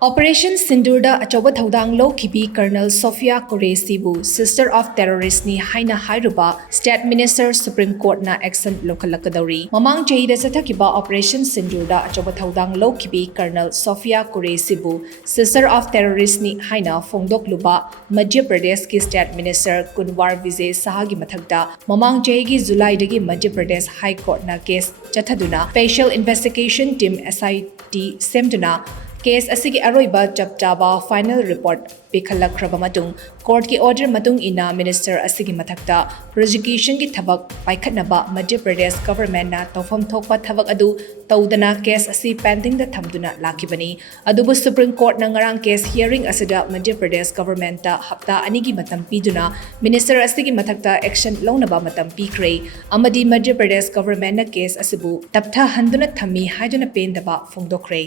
Operation Sindoor da achouba thoudang loukhibi Colonel Sofiya Qureshi bu Sister of Terrorist ni haina hairuba State Minister Supreme Court na action loukhatlakkadouri. Mamang chahi da sathakiba Operation Sindoor da achouba thoudang loukhibi Colonel Sofiya Qureshi bu Sister of Terrorist ni haina fongdok luba Madhya Pradesh ki State Minister Kunwar Vijay Sahagi mathakta mamang chahi gi July dagi Madhya Pradesh High Court na case chathaduna Special Investigation Team SIT semduna case asigi aroiba chapchaba final report pikhalakhraba matung court ki order matung ina minister asigi mathakta prosecution ki thabak paikhatnaba Madhya Pradesh government na tawfam thokpa thabak adu tawdana case asi pending da thamduna lakhibani adubu Supreme Court na ngarang case hearing asida Madhya Pradesh government ta hafta anigi matam piduna minister asigi mathakta action launaba matam pikre amadi Madhya Pradesh government na case asibu taptha handuna thami haiduna pendaba phongdokre